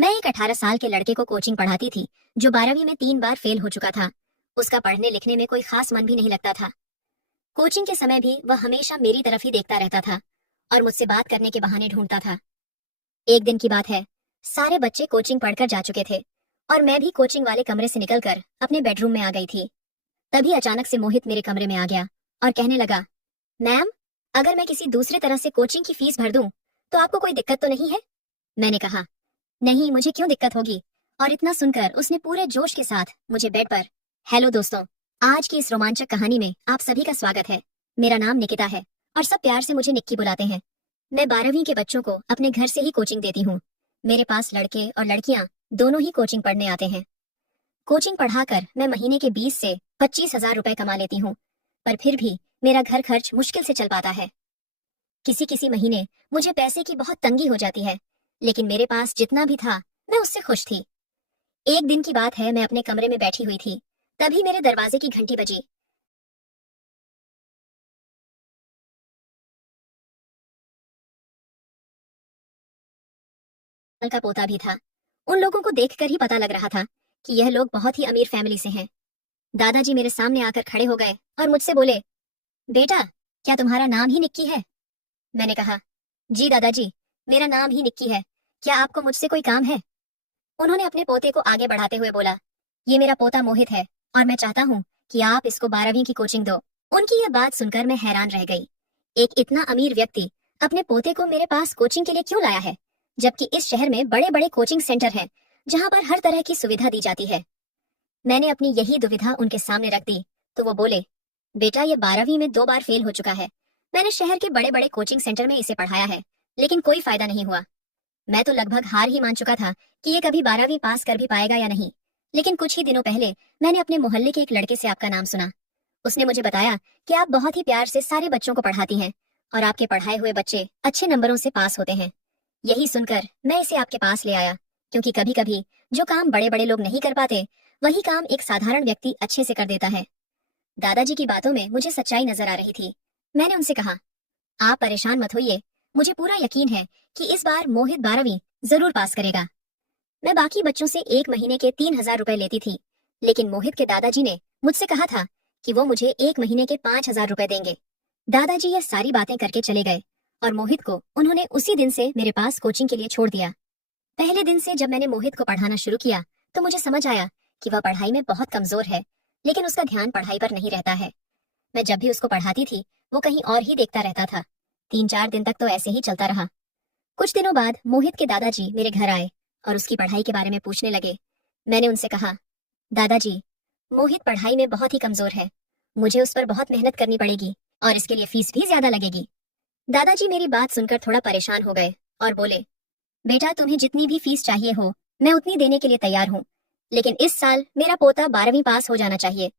मैं एक 18 साल के लड़के को कोचिंग पढ़ाती थी जो 12वीं में 3 बार फेल हो चुका था। उसका पढ़ने लिखने में कोई खास मन भी नहीं लगता था। कोचिंग के समय भी वह हमेशा मेरी तरफ ही देखता रहता था और मुझसे बात करने के बहाने ढूंढता था। एक दिन की बात है, सारे बच्चे कोचिंग पढ़कर जा चुके थे और मैं भी कोचिंग वाले कमरे से निकलकर अपने बेडरूम में आ गई थी। तभी अचानक से मोहित मेरे कमरे में आ गया और कहने लगा, मैम, अगर मैं किसी दूसरे तरह से कोचिंग की फीस भर दूं तो आपको कोई दिक्कत तो नहीं है? मैंने कहा, नहीं, मुझे क्यों दिक्कत होगी। और इतना सुनकर उसने पूरे जोश के साथ मुझे बेड पर। हेलो दोस्तों, आज की इस रोमांचक कहानी में आप सभी का स्वागत है। मेरा नाम निकिता है और सब प्यार से मुझे निक्की बुलाते हैं। मैं 12वीं के बच्चों को अपने घर से ही कोचिंग देती हूँ। मेरे पास लड़के और लड़कियां दोनों ही कोचिंग पढ़ने आते हैं। कोचिंग पढ़ाकर मैं महीने के 20 से 25 हजार रुपए कमा लेती हूँ, पर फिर भी मेरा घर खर्च मुश्किल से चल पाता है। किसी किसी महीने मुझे पैसे की बहुत तंगी हो जाती है, लेकिन मेरे पास जितना भी था मैं उससे खुश थी। एक दिन की बात है, मैं अपने कमरे में बैठी हुई थी, तभी मेरे दरवाजे की घंटी बजी। का पोता भी था। उन लोगों को देखकर ही पता लग रहा था कि यह लोग बहुत ही अमीर फैमिली से हैं। दादाजी मेरे सामने आकर खड़े हो गए और मुझसे बोले, बेटा, क्या तुम्हारा नाम ही निक्की है? मैंने कहा, जी दादाजी, मेरा नाम ही निक्की है। क्या आपको मुझसे कोई काम है? उन्होंने अपने पोते को आगे बढ़ाते हुए बोला, ये मेरा पोता मोहित है और मैं चाहता हूँ कि आप इसको 12वीं की कोचिंग दो। उनकी यह बात सुनकर मैं हैरान रह गई। एक इतना अमीर व्यक्ति अपने पोते को मेरे पास कोचिंग के लिए क्यों लाया है, जबकि इस शहर में बड़े बड़े कोचिंग सेंटर हैं जहाँ पर हर तरह की सुविधा दी जाती है। मैंने अपनी यही दुविधा उनके सामने रख दी तो वो बोले, बेटा, ये 12वीं में 2 बार फेल हो चुका है। मैंने शहर के बड़े बड़े कोचिंग सेंटर में इसे पढ़ाया है, लेकिन कोई फायदा नहीं हुआ। मैं तो लगभग हार ही मान चुका था कि ये कभी 12वीं पास कर भी पाएगा या नहीं। लेकिन कुछ ही दिनों पहले मैंने अपने मोहल्ले के एक लड़के से आपका नाम सुना। उसने मुझे बताया कि आप बहुत ही प्यार से सारे बच्चों को पढ़ाती हैं और आपके पढ़ाए हुए बच्चे अच्छे नंबरों से पास होते हैं। यही सुनकर मैं इसे आपके पास ले आया, क्योंकि कभी कभी जो काम बड़े बड़े लोग नहीं कर पाते, वही काम एक साधारण व्यक्ति अच्छे से कर देता है। दादाजी की बातों में मुझे सच्चाई नजर आ रही थी। मैंने उनसे कहा, आप परेशान मत होइए, मुझे पूरा यकीन है कि इस बार मोहित 12वीं जरूर पास करेगा। मैं बाकी बच्चों से एक महीने के 3 हजार रुपए लेती थी, लेकिन मोहित के दादाजी ने मुझसे कहा था कि वो मुझे एक महीने के 5 हजार रुपए देंगे। दादाजी ये सारी बातें करके चले गए और मोहित को उन्होंने उसी दिन से मेरे पास कोचिंग के लिए छोड़ दिया। पहले दिन से जब मैंने मोहित को पढ़ाना शुरू किया तो मुझे समझ आया कि वह पढ़ाई में बहुत कमजोर है, लेकिन उसका ध्यान पढ़ाई पर नहीं रहता है। मैं जब भी उसको पढ़ाती थी वो कहीं और ही देखता रहता था। 3-4 दिन तक तो ऐसे ही चलता रहा। कुछ दिनों बाद मोहित के दादाजी मेरे घर आए और उसकी पढ़ाई के बारे में पूछने लगे। मैंने उनसे कहा, दादाजी, मोहित पढ़ाई में बहुत ही कमजोर है। मुझे उस पर बहुत मेहनत करनी पड़ेगी और इसके लिए फीस भी ज्यादा लगेगी। दादाजी मेरी बात सुनकर थोड़ा परेशान हो गए और बोले, बेटा, तुम्हें जितनी भी फीस चाहिए हो मैं उतनी देने के लिए तैयार हूँ, लेकिन इस साल मेरा पोता 12वीं पास हो जाना चाहिए।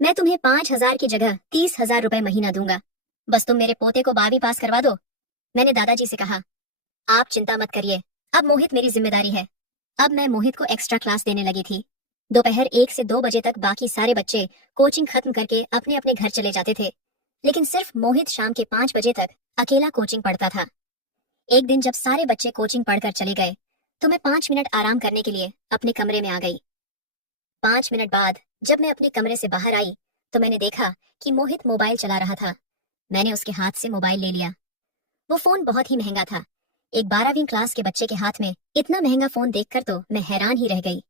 मैं तुम्हें 5 हजार की जगह 30 हजार रुपए महीना दूंगा। बस तुम मेरे पोते को 12वीं पास करवा दो। मैंने दादाजी से कहा, आप चिंता मत करिए, अब मोहित मेरी जिम्मेदारी है। अब मैं मोहित को एक्स्ट्रा क्लास देने लगी थी। दोपहर 1 से 2 बजे तक बाकी सारे बच्चे कोचिंग खत्म करके अपने अपने घर चले जाते थे, लेकिन सिर्फ मोहित शाम के 5 बजे तक अकेला कोचिंग पढ़ता था। एक दिन जब सारे बच्चे कोचिंग पढ़कर चले गए तो मैं 5 मिनट आराम करने के लिए अपने कमरे में आ गई। 5 मिनट बाद जब मैं अपने कमरे से बाहर आई तो मैंने देखा कि मोहित मोबाइल चला रहा था। मैंने उसके हाथ से मोबाइल ले लिया। वो फोन बहुत ही महंगा था। एक 12वीं क्लास के बच्चे के हाथ में इतना महंगा फोन देखकर तो मैं हैरान ही रह गई।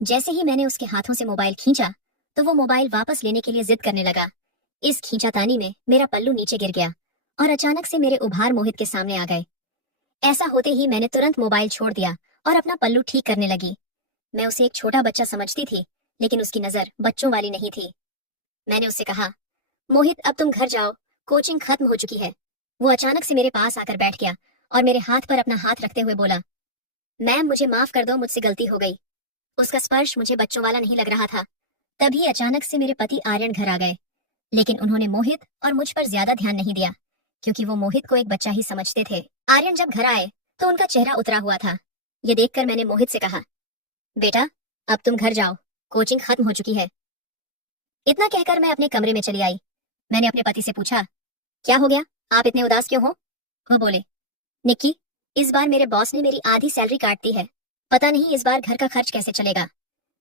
जैसे ही मैंने उसके हाथों से मोबाइल खींचा तो वो मोबाइल वापस लेने के लिए जिद करने लगा। इस खींचातानी में मेरा पल्लू नीचे गिर गया और अचानक से मेरे उभार मोहित के सामने आ गए। ऐसा होते ही मैंने तुरंत मोबाइल छोड़ दिया और अपना पल्लू ठीक करने लगी। मैं उसे एक छोटा बच्चा समझती थी, लेकिन उसकी नजर बच्चों वाली नहीं थी। मैंने उससे कहा, मोहित, अब तुम घर जाओ, कोचिंग खत्म हो चुकी है। वो अचानक से मेरे पास आकर बैठ गया और मेरे हाथ पर अपना हाथ रखते हुए बोला, मैम, मुझे माफ कर दो, मुझसे गलती हो गई। उसका स्पर्श मुझे बच्चों वाला नहीं लग रहा था। तभी अचानक से मेरे पति आर्यन घर आ गए, लेकिन उन्होंने मोहित और मुझ पर ज्यादा ध्यान नहीं दिया, क्योंकि वो मोहित को एक बच्चा ही समझते थे। आर्यन जब घर आए तो उनका चेहरा उतरा हुआ था। ये देखकर मैंने मोहित से कहा, बेटा, अब तुम घर जाओ, कोचिंग खत्म हो चुकी है। इतना कहकर मैं अपने कमरे में चली आई। मैंने अपने पति से पूछा, क्या हो गया, आप इतने उदास क्यों हो? वह बोले, निक्की, इस बार मेरे बॉस ने मेरी आधी सैलरी काट दी है। पता नहीं इस बार घर का खर्च कैसे चलेगा।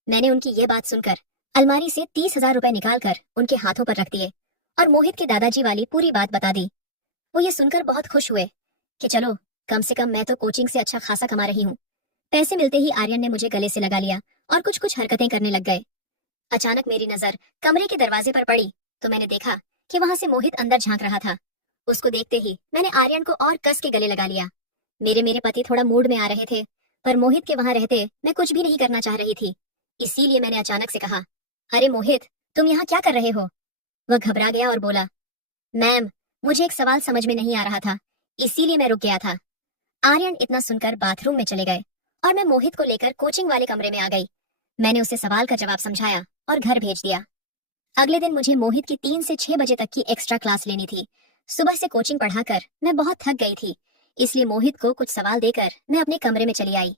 मैंने उनकी ये बात सुनकर अलमारी से 30,000 रुपए निकालकर उनके हाथों पर रख दिए और मोहित के दादाजी वाली पूरी बात बता दी। वो ये सुनकर बहुत खुश हुए कि चलो, कम से कम मैं तो कोचिंग से अच्छा खासा कमा रही हूँ। पैसे मिलते ही आर्यन ने मुझे गले से लगा लिया और कुछ कुछ हरकतें करने लग गए। अचानक मेरी नजर कमरे के दरवाजे पर पड़ी तो मैंने देखा कि वहां से मोहित अंदर झांक रहा था। उसको देखते ही मैंने आर्यन को और कस के गले लगा लिया। मेरे पति थोड़ा मूड में आ रहे थे, पर मोहित के वहां रहते मैं कुछ भी नहीं करना चाह रही थी। इसीलिए मैंने अचानक से कहा, अरे मोहित, तुम यहाँ क्या कर रहे हो? वह घबरा गया और बोला, मैम, मुझे एक सवाल समझ में नहीं आ रहा था, इसीलिए मैं रुक गया था। आर्यन इतना सुनकर बाथरूम में चले गए और मैं मोहित को लेकर कोचिंग वाले कमरे में आ गई। मैंने उसे सवाल का जवाब समझाया और घर भेज दिया। अगले दिन मुझे मोहित की 3 से 6 बजे तक की एक्स्ट्रा क्लास लेनी थी। सुबह से कोचिंग पढ़ाकर मैं बहुत थक गई थी, इसलिए मोहित को कुछ सवाल देकर मैं अपने कमरे में चली आई।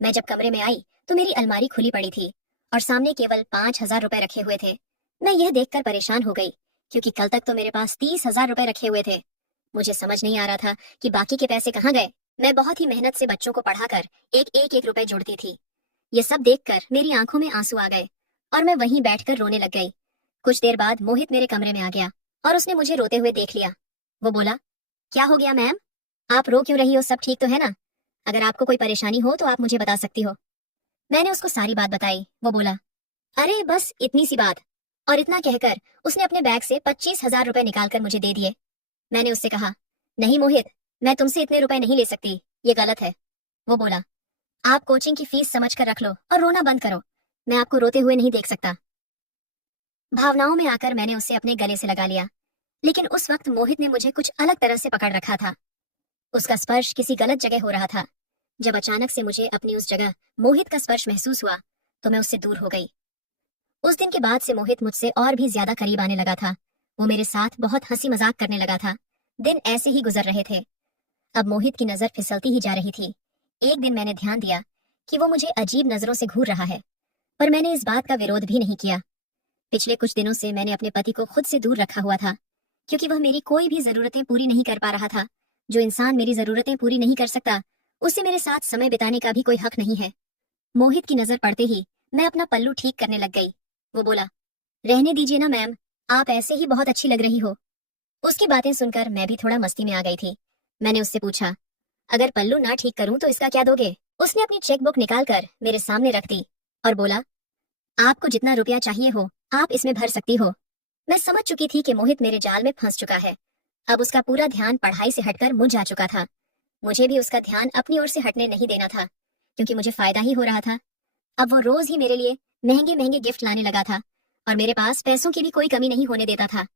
मैं जब कमरे में आई तो मेरी अलमारी खुली पड़ी थी और सामने केवल 5,000 रुपए रखे हुए थे। मैं यह देखकर परेशान हो गई, क्योंकि कल तक तो मेरे पास 30,000 रुपए रखे हुए थे। मुझे समझ नहीं आ रहा था कि बाकी के पैसे कहाँ गए। मैं बहुत ही मेहनत से बच्चों को पढ़ाकर एक रुपए जोड़ती थी। ये सब देखकर मेरी आंखों में आंसू आ गए और मैं वहीं बैठकर रोने लग गई। कुछ देर बाद मोहित मेरे कमरे में आ गया और उसने मुझे रोते हुए देख लिया। वो बोला, क्या हो गया मैम? आप रो क्यों रही हो? सब ठीक तो है ना? अगर आपको कोई परेशानी हो तो आप मुझे बता सकती हो। मैंने उसको सारी बात बताई। वो बोला, अरे बस इतनी सी बात। और इतना कहकर उसने अपने बैग से 25,000 रुपए निकालकर मुझे दे दिए। मैंने उससे कहा, नहीं मोहित, मैं तुमसे इतने रुपए नहीं ले सकती, ये गलत है। वो बोला, आप कोचिंग की फीस समझ कर रख लो और रोना बंद करो, मैं आपको रोते हुए नहीं देख सकता। भावनाओं में आकर मैंने उसे अपने गले से लगा लिया, लेकिन उस वक्त मोहित ने मुझे कुछ अलग तरह से पकड़ रखा था। उसका स्पर्श किसी गलत जगह हो रहा था। जब अचानक से मुझे अपनी उस जगह मोहित का स्पर्श महसूस हुआ तो मैं उससे दूर हो गई। उस दिन के बाद से मोहित मुझसे और भी ज्यादा करीब आने लगा था। वो मेरे साथ बहुत हंसी मजाक करने लगा था। दिन ऐसे ही गुजर रहे थे। अब मोहित की नजर फिसलती ही जा रही थी। एक दिन मैंने ध्यान दिया कि वो मुझे अजीब नजरों से घूर रहा है, पर मैंने इस बात का विरोध भी नहीं किया। पिछले कुछ दिनों से मैंने अपने पति को खुद से दूर रखा हुआ था, क्योंकि वह मेरी कोई भी जरूरतें पूरी नहीं कर पा रहा था। जो इंसान मेरी जरूरतें पूरी नहीं कर सकता, उसे मेरे साथ समय बिताने का भी कोई हक नहीं है। मोहित की नजर पड़ते ही मैं अपना पल्लू ठीक करने लग गई। वो बोला, रहने दीजिए ना मैम, आप ऐसे ही बहुत अच्छी लग रही हो। उसकी बातें सुनकर मैं भी थोड़ा मस्ती में आ गई थी। मैंने उससे पूछा, अगर पल्लू ना ठीक करूं तो इसका क्या दोगे? उसने अपनी चेकबुक निकालकर मेरे सामने रख दी और बोला, आपको जितना रुपया चाहिए हो आप इसमें भर सकती हो। मैं समझ चुकी थी कि मोहित मेरे जाल में फंस चुका है। अब उसका पूरा ध्यान पढ़ाई से हटकर मुझ जा चुका था। मुझे भी उसका ध्यान अपनी ओर से हटने नहीं देना था, क्योंकि मुझे फायदा ही हो रहा था। अब वो रोज ही मेरे लिए महंगे महंगे गिफ्ट लाने लगा था और मेरे पास पैसों की भी कोई कमी नहीं होने देता था।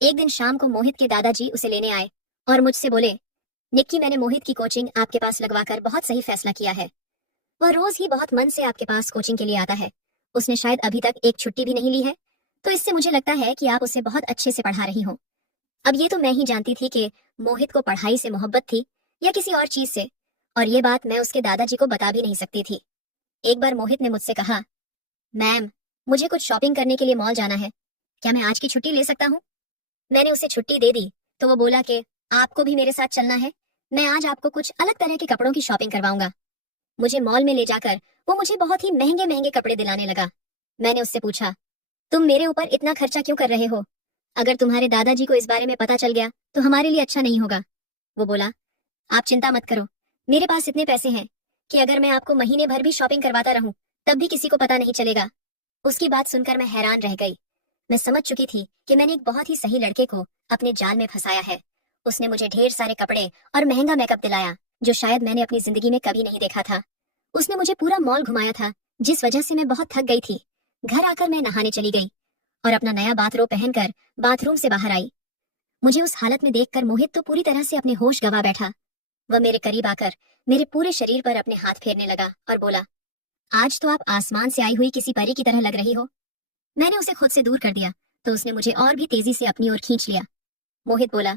एक दिन शाम को मोहित के दादाजी उसे लेने आए और मुझसे बोले, निक्की, मैंने मोहित की कोचिंग आपके पास लगवाकर बहुत सही फैसला किया है। वह रोज ही बहुत मन से आपके पास कोचिंग के लिए आता है। उसने शायद अभी तक एक छुट्टी भी नहीं ली है, तो इससे मुझे लगता है कि आप उसे बहुत अच्छे से पढ़ा रही हो। अब ये तो मैं ही जानती थी कि मोहित को पढ़ाई से मोहब्बत थी या किसी और चीज से, और ये बात मैं उसके दादाजी को बता भी नहीं सकती थी। एक बार मोहित ने मुझसे कहा, मैम, मुझे कुछ शॉपिंग करने के लिए मॉल जाना है, क्या मैं आज की छुट्टी ले सकता हूँ? मैंने उसे छुट्टी दे दी तो वो बोला कि आपको भी मेरे साथ चलना है, मैं आज आपको कुछ अलग तरह के कपड़ों की शॉपिंग करवाऊंगा। मुझे मॉल में ले जाकर वो मुझे बहुत ही महंगे महंगे कपड़े दिलाने लगा। मैंने उससे पूछा, तुम मेरे ऊपर इतना खर्चा क्यों कर रहे हो? अगर तुम्हारे दादाजी को इस बारे में पता चल गया तो हमारे लिए अच्छा नहीं होगा। वो बोला, आप चिंता मत करो, मेरे पास इतने पैसे हैं कि अगर मैं आपको महीने भर भी शॉपिंग करवाता रहूं तब भी किसी को पता नहीं चलेगा। उसकी बात सुनकर मैं हैरान रह गई। मैं समझ चुकी थी कि मैंने एक बहुत ही सही लड़के को अपने जाल में फंसाया है। उसने मुझे ढेर सारे कपड़े और महंगा मेकअप दिलाया, जो शायद मैंने अपनी जिंदगी में कभी नहीं देखा था। उसने मुझे पूरा मॉल घुमाया था, जिस वजह से मैं बहुत थक गई थी। घर आकर मैं नहाने चली गई और अपना नया बाथरोब पहनकर बाथरूम से बाहर आई। मुझे उस हालत में देखकर मोहित तो पूरी तरह से अपने होश गवा बैठा। वह मेरे करीब आकर मेरे पूरे शरीर पर अपने हाथ फेरने लगा और बोला, आज तो आप आसमान से आई हुई किसी परी की तरह लग रही हो। मैंने उसे खुद से दूर कर दिया तो उसने मुझे और भी तेजी से अपनी ओर खींच लिया। मोहित बोला,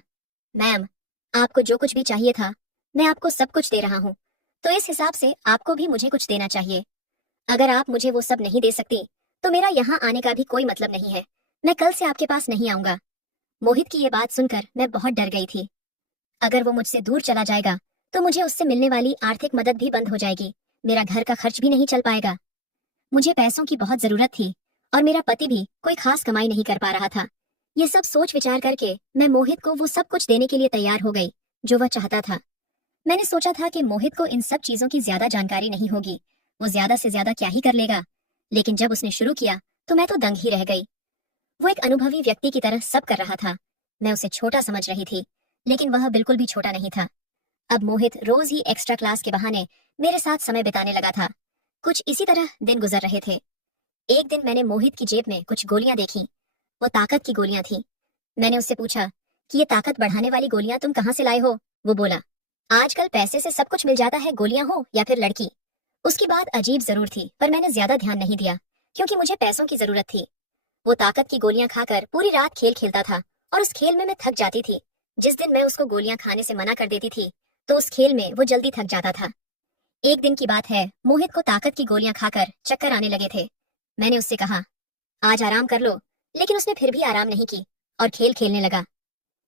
मैम, आपको जो कुछ भी चाहिए था मैं आपको सब कुछ दे रहा हूँ, तो इस हिसाब से आपको भी मुझे कुछ देना चाहिए। अगर आप मुझे वो सब नहीं दे सकती तो मेरा यहाँ आने का भी कोई मतलब नहीं है। मैं कल से आपके पास नहीं आऊंगा। मोहित की ये बात सुनकर मैं बहुत डर गई थी। अगर वो मुझसे दूर चला जाएगा तो मुझे उससे मिलने वाली आर्थिक मदद भी बंद हो जाएगी, मेरा घर का खर्च भी नहीं चल पाएगा। मुझे पैसों की बहुत जरूरत थी और मेरा पति भी कोई खास कमाई नहीं कर पा रहा था। ये सब सोच विचार करके मैं मोहित को वो सब कुछ देने के लिए तैयार हो गई जो वह चाहता था। मैंने सोचा था कि मोहित को इन सब चीजों की ज्यादा जानकारी नहीं होगी, वो ज्यादा से ज्यादा क्या ही कर लेगा। लेकिन जब उसने शुरू किया तो मैं तो दंग ही रह गई। वो एक अनुभवी व्यक्ति की तरह सब कर रहा था। मैं उसे छोटा समझ रही थी, लेकिन वह बिल्कुल भी छोटा नहीं था। अब मोहित रोज ही एक्स्ट्रा क्लास के बहाने मेरे साथ समय बिताने लगा था। कुछ इसी तरह दिन गुजर रहे थे। एक दिन मैंने मोहित की जेब में कुछ गोलियां देखी। वो ताकत की गोलियां थी। मैंने उससे पूछा कि ये ताकत बढ़ाने वाली गोलियां तुम कहाँ से लाए हो? वो बोला, आजकल पैसे से सब कुछ मिल जाता है, गोलियां हो या फिर लड़की। उसकी बात अजीब जरूर थी, पर मैंने ज्यादा ध्यान नहीं दिया क्योंकि मुझे पैसों की जरूरत थी। वो ताकत की गोलियां खाकर पूरी रात खेल खेलता था और उस खेल में मैं थक जाती थी। जिस दिन मैं उसको गोलियां खाने से मना कर देती थी तो उस खेल में वो जल्दी थक जाता था। एक दिन की बात है, मोहित को ताकत की गोलियां खाकर चक्कर आने लगे थे। मैंने उससे कहा, आज आराम कर लो, लेकिन उसने फिर भी आराम नहीं की और खेल खेलने लगा।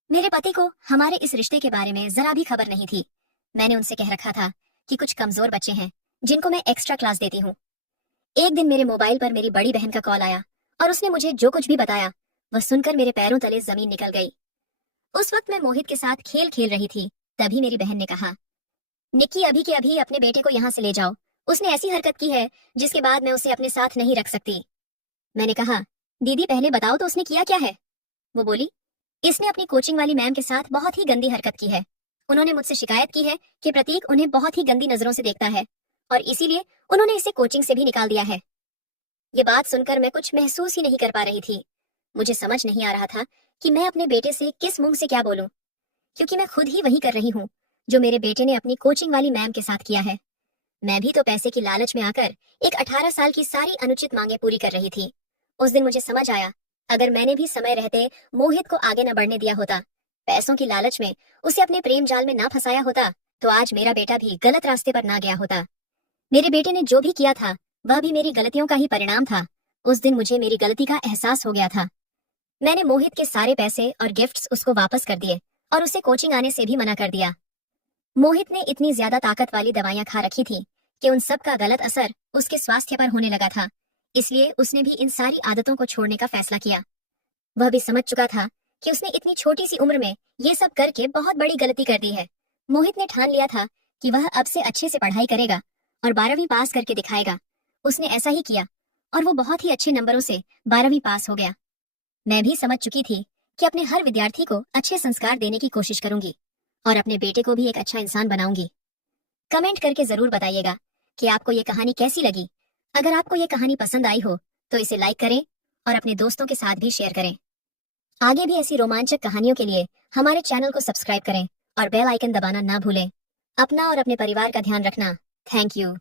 मेरे पति को हमारे इस रिश्ते के बारे में जरा भी खबर नहीं थी। मैंने उनसे कह रखा था कि कुछ कमजोर बच्चे हैं जिनको मैं एक्स्ट्रा क्लास देती हूँ। एक दिन मेरे मोबाइल पर मेरी बड़ी बहन का कॉल आया और उसने मुझे जो कुछ भी बताया वह सुनकर मेरे पैरों तले जमीन निकल गई। उस वक्त मैं मोहित के साथ खेल खेल रही थी। तभी मेरी बहन ने कहा, निक्की अभी के अभी अपने बेटे को यहाँ से ले जाओ, उसने ऐसी हरकत की है जिसके बाद मैं उसे अपने साथ नहीं रख सकती। मैंने कहा, दीदी पहले बताओ तो उसने किया क्या है? वो बोली, इसने अपनी कोचिंग वाली मैम के साथ बहुत ही गंदी हरकत की है। उन्होंने मुझसे शिकायत की है कि प्रतीक उन्हें बहुत ही गंदी नजरों से देखता है और इसीलिए उन्होंने इसे कोचिंग से भी निकाल दिया है। ये बात सुनकर मैं कुछ महसूस ही नहीं कर पा रही थी। मुझे समझ नहीं आ रहा था कि मैं अपने बेटे से किस मुंह से क्या बोलूं, क्योंकि मैं खुद ही वही कर रही हूँ जो मेरे बेटे ने अपनी कोचिंग वाली मैम के साथ किया है। मैं भी तो पैसे की लालच में आकर एक 18 साल की सारी अनुचित मांगे पूरी कर रही थी। उस दिन मुझे समझ आया, अगर मैंने भी समय रहते मोहित को आगे न बढ़ने दिया होता, पैसों की लालच में उसे अपने प्रेम जाल में ना फंसाया होता, तो आज मेरा बेटा भी गलत रास्ते पर ना गया होता। मेरे बेटे ने जो भी किया था वह भी मेरी गलतियों का ही परिणाम था। उस दिन मुझे मेरी गलती का एहसास हो गया था। मैंने मोहित के सारे पैसे और गिफ्ट्स उसको वापस कर दिए और उसे कोचिंग आने से भी मना कर दिया। मोहित ने इतनी ज्यादा ताकत वाली दवाइयां खा रखी थी कि उन सब का गलत असर उसके स्वास्थ्य पर होने लगा था। इसलिए उसने भी इन सारी आदतों को छोड़ने का फैसला किया। वह भी समझ चुका था कि उसने इतनी छोटी सी उम्र में ये सब करके बहुत बड़ी गलती कर दी है। मोहित ने ठान लिया था कि वह अब से अच्छे से पढ़ाई करेगा और 12वीं पास करके दिखाएगा। उसने ऐसा ही किया और वो बहुत ही अच्छे नंबरों से 12वीं पास हो गया। मैं भी समझ चुकी थी कि अपने हर विद्यार्थी को अच्छे संस्कार देने की कोशिश करूंगी और अपने बेटे को भी एक अच्छा इंसान बनाऊंगी। कमेंट करके जरूर बताइएगा कि आपको ये कहानी कैसी लगी। अगर आपको ये कहानी पसंद आई हो तो इसे लाइक करें और अपने दोस्तों के साथ भी शेयर करें। आगे भी ऐसी रोमांचक कहानियों के लिए हमारे चैनल को सब्सक्राइब करें और बेल आइकन दबाना ना भूलें। अपना और अपने परिवार का ध्यान रखना। Thank you.